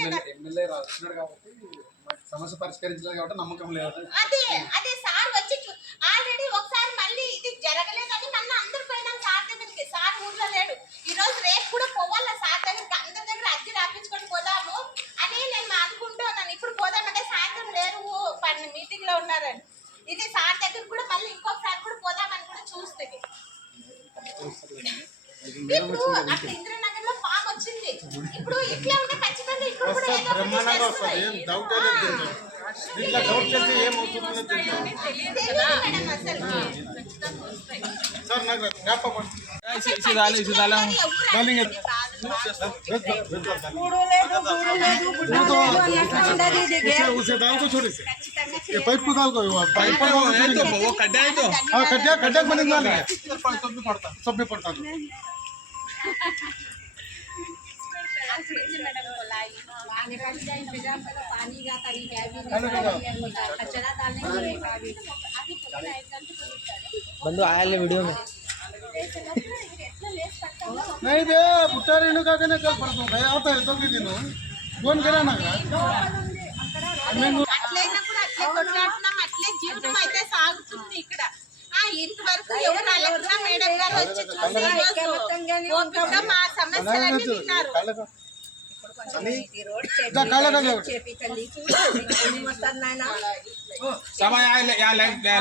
కదా ఎమ్మెల్యే రాస్తున్నాడు కాబట్టి మరి సమస్య పరిష్కరించలేదు కాబట్టి నమ్మకం లేదు. అదే అదే సార్ వచ్చి ఆల్రెడీ ఒకసారి మళ్ళీ ఇది జరగలేదని ఇప్పుడు అక్కడ ఇంద్రనగర్ లో పాము వచ్చింది ఇప్పుడు ఇట్లా ఉంటే ఖచ్చితంగా ఇక్కడ కూడా ఏదో ఒకటి బ్రహ్మాండంగా వస్తుంది చేస్తుంది. ఏం డౌట్ లేదు దీంట్లో దీంట్లో డౌట్ చేస్తే ఏమవుతుందో తెలియదు తెలియదు మేడం అసలు సార్ నాకు జ్ఞాపకం కూడు లేదు కూడు లేదు గుడ్డ లేదు అని ఎట్లా ఉండదు ఇది గేమ్. उसे डाल को छोड़े से ये पाइप को डाल को वो पाइप को वो कड्डा है तो हां कड्डा कड्डा बने डाल सब भी पड़ता सब भी पड़ता पानी का भी इंतजाम करो पानी का तरीका भी कचरा डालने का तरीका भी బంధు ఆయాల వీడియో नहीं बे बुट्टा रेणु का कने कल परसों गया आता है तो की दिन फोन करा ना అట్లయినా కూడా అట్లే కొట్లాడుతున్నాం అట్లే జీవితం అయితే సాగుతుంది ఇక్కడ ఆ ఇంతవరకు ఎవరు అలెక్ట్రా మేడం గారు వచ్చి చూసి మా సమస్యలన్నీ విన్నారు. ఈ రోడ్ जा काला का जाओ చేపించండి చూడండి వస్తారు నాయన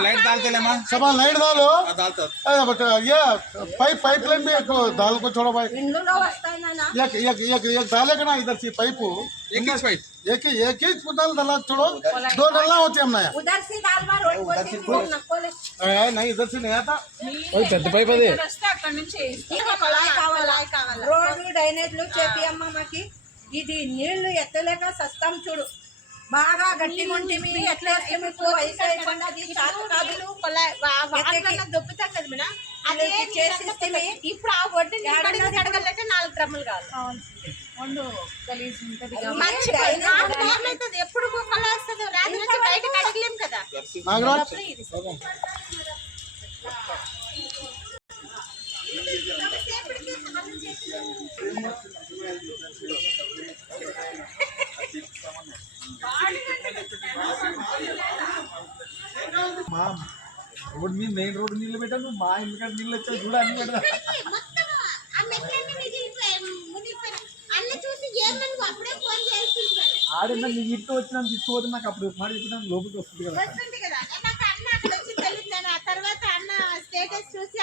లైట్ దాల్తేలేమా सब लाइट डालो अरे बट ये पाइप पाइप लाइन भी एक डाल को छोड़ो भाई ఇండ్లలో వస్తాయి నాయన एक एक एक एक डालेगा ना इधर से पाइप एक ही पाइप एक ही एक ही डाल डाला छोड़ो दो डालना होती है हमने उधर से डालवा रोड को से वो नकोले यहाँ नहीं इधर से नहीं आता పెద్ద పైప్ అది వస్తే అక్కడ నుంచి కొలాయి కావాలా రోడ్డు డ్రైనేజ్లు చేపియమ్మ మాకి ఇది నీళ్ళు ఎత్తలేక సస్తం చూడు. బాగా గట్టి ఉంటే ఎట్లా వయసు కదా. మేడం. అదే ఇప్పుడు ఆ వడ్డీ నాలుగు డ్రమ్ములు కాదు ఎప్పుడు బయట కదా. మా రోడ్ మీద మెయిన్ రోడ్ నీళ్ళు పెట్టాను. మా ఇంటికాడ నీళ్ళు వచ్చాయి పెడతా మునిగిపోయినాయి అన్న చేస్తుంది ఆడన్నా నీ ఇంటికి వచ్చినా తీసుకోవద్దు నాకు అప్పుడు మాట చెప్పినా లోపలికి వస్తుంది కదా. తర్వాత అన్న స్టేటస్ చూసి